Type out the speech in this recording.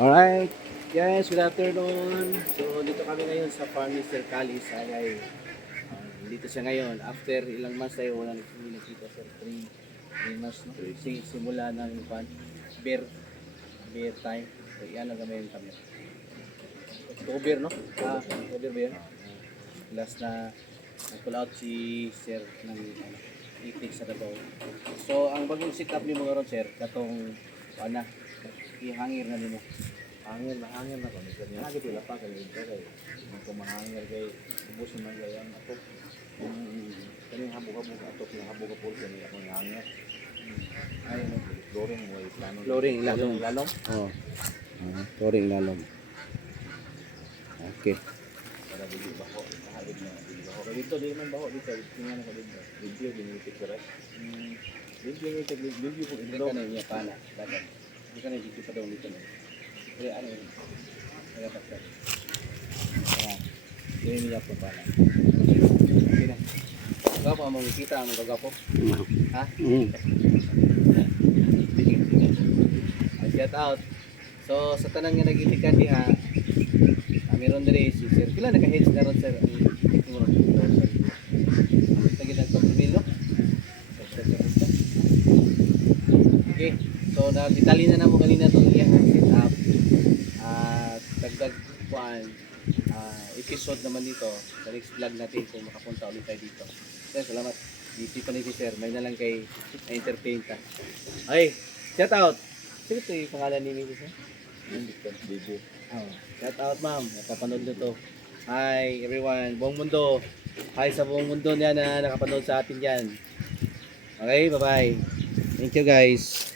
Alright, guys, good afternoon. So, dito kami ngayon sa farm ni Sir Calis. Dito siya ngayon. After ilang months tayo, wala nakikita sir. 3 months, no? Simula ng beer, beer time. So, iyan lang kami kami. October, no? October ba yan? Last na nag-pull out si Sir ng itik sa Davao. So, ang bagong sit up ni mga ron, sir, katong, ihangir na nimo. Hangin na kami kanya. Lagi pila pa kay ito kay kung mahangir kay ubos naman kay ang ato. Kani habog-habog ato na habog-habog kani ako hangir. Ay no, flooring mo plano. Flooring lalong. Lalong. Oh. Flooring lalong. Okay. Para dili ba ko kahit na dili ba ko. Kay dito di man ba ko dito tingnan ko dito. Video ginitik ko right. Video ko Hindi ka na niya pana. Dagan. Hindi ka na dito pa daw nito. Kaya ano yun? Kaya pa. Ayan. Hindi niya pa pana. Okay na. Gapo ang makikita ang gagapo. Ha? Shout out. So sa tanang nga nag-itikan diha, meron diri si Sir. Pila naka-hedge na ron sir ang itik mo ron. Sige na pagpilo. Okay. So na-detali na namo kanina tong iyang setup. Dagdag episode naman dito sa next vlog natin kung makapunta ulit tayo dito. Sir, salamat. Busy pa ni si Sir. May na lang kay na-entertain ka. Okay. Shout out. Sino ito yung pangalan ni Mrs. video. Shout out ma'am. Nakapanood na to. Hi everyone. Buong mundo. Hi sa buong mundo niya na nakapanood sa atin yan. Okay, bye-bye. Thank you guys.